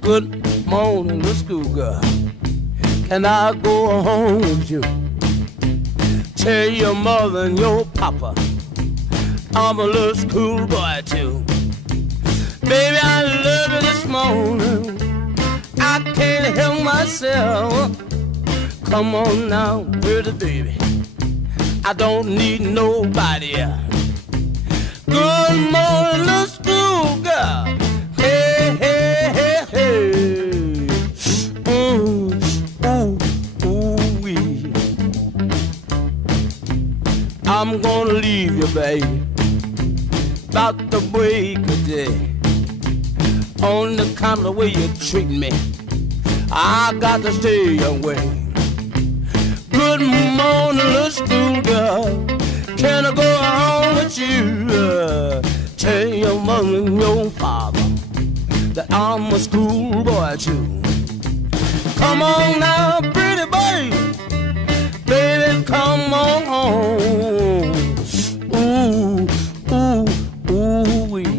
Good morning, little schoolgirl. Can I go home with you? Tell your mother and your papa I'm a little schoolboy too. Baby, I love you this morning. I can't help myself. Come on now, pretty baby. I don't need nobody else. Good morning, little schoolgirl. Hey, hey, hey, hey. Ooh-wee. I'm gonna leave you, baby, about the break of day. On the kind of the way you treat me, I got to stay away. Good morning, little schoolgirl. Can I go home with you? Tell your mother and your father that I'm a schoolboy too. Come on now, pretty baby, baby, come on home. Ooh, ooh, ooh, wee.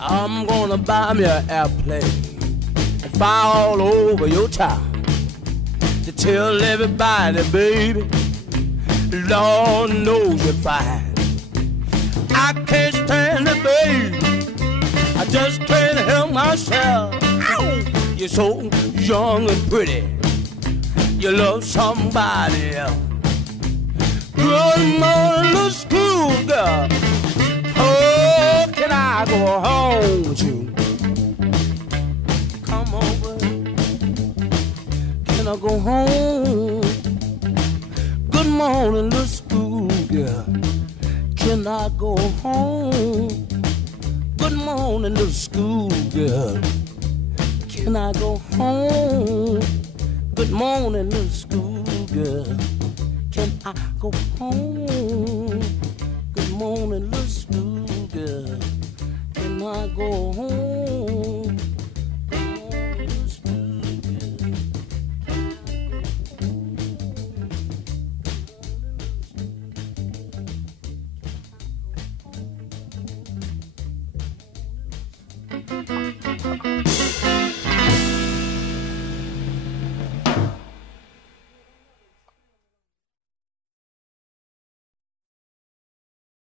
I'm gonna buy me an airplane and fly all over your town to tell everybody, baby, Lord knows you're fine. I can't stand it, baby, I just can't help myself. Ow! You're so young and pretty, you love somebody else. Good morning, little schoolgirl. Oh, can I go home with you? Come over. Can I go home? Good morning, little schoolgirl. Can I go home? Good morning, little schoolgirl. Can I go home? Good morning, little schoolgirl. Can I go home? Good morning, little schoolgirl. Can I go home? Good morning, little schoolgirl. Can I go home?